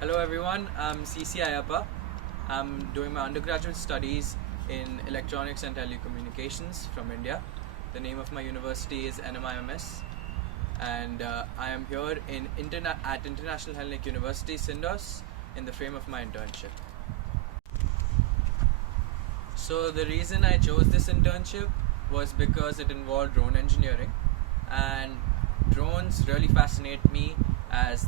Hello everyone, I'm CC Aiyappa. I'm doing my undergraduate studies in electronics and telecommunications from India. The name of my university is NMIMS, and I am here at International Hellenic University, Sindos, in the frame of my internship. So the reason I chose this internship was because it involved drone engineering, and drones really fascinate me as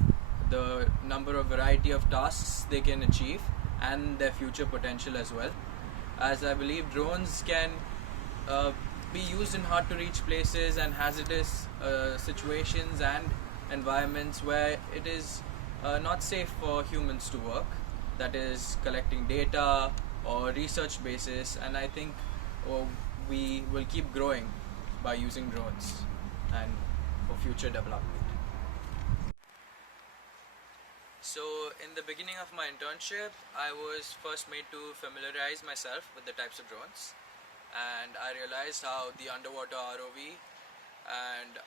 the number of variety of tasks they can achieve and their future potential as well. As I believe drones can uh, be used in hard to reach places and hazardous situations and environments where it is not safe for humans to work, that is collecting data or research basis. And I think uh, we will keep growing by using drones and for future development. So, in the beginning of my internship, I was first made to familiarize myself with the types of drones, and I realized how the underwater ROV and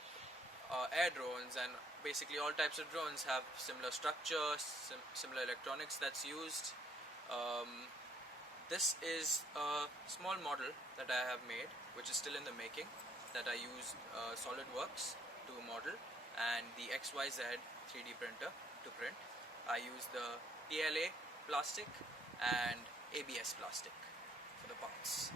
air drones and basically all types of drones have similar structure, similar electronics that's used. Um, this is a small model that I have made, which is still in the making, that I used SolidWorks to model and the XYZ 3D printer to print. I used the PLA plastic and ABS plastic for the parts.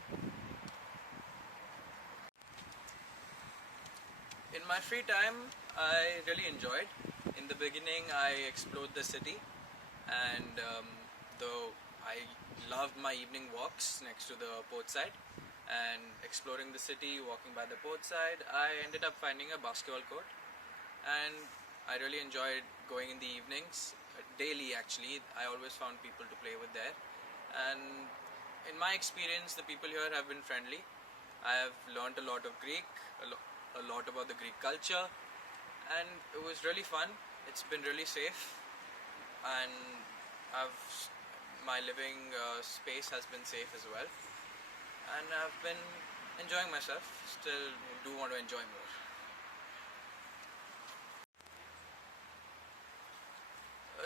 In my free time, I really enjoyed. In the beginning, I explored the city, and though I loved my evening walks next to the port side and exploring the city, walking by the port side, I ended up finding a basketball court, and I really enjoyed going in the evenings. Daily, actually, I always found people to play with there, and in my experience, the people here have been friendly. I have learned a lot of Greek, a lot about the Greek culture, and it was really fun. It's been really safe, and I've my living space has been safe as well, and I've been enjoying myself. Still, do want to enjoy more.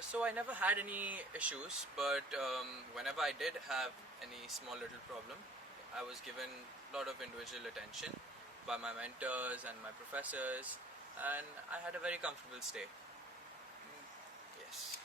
So I never had any issues, but whenever I did have any small little problem, I was given a lot of individual attention by my mentors and my professors, and I had a very comfortable stay. Yes.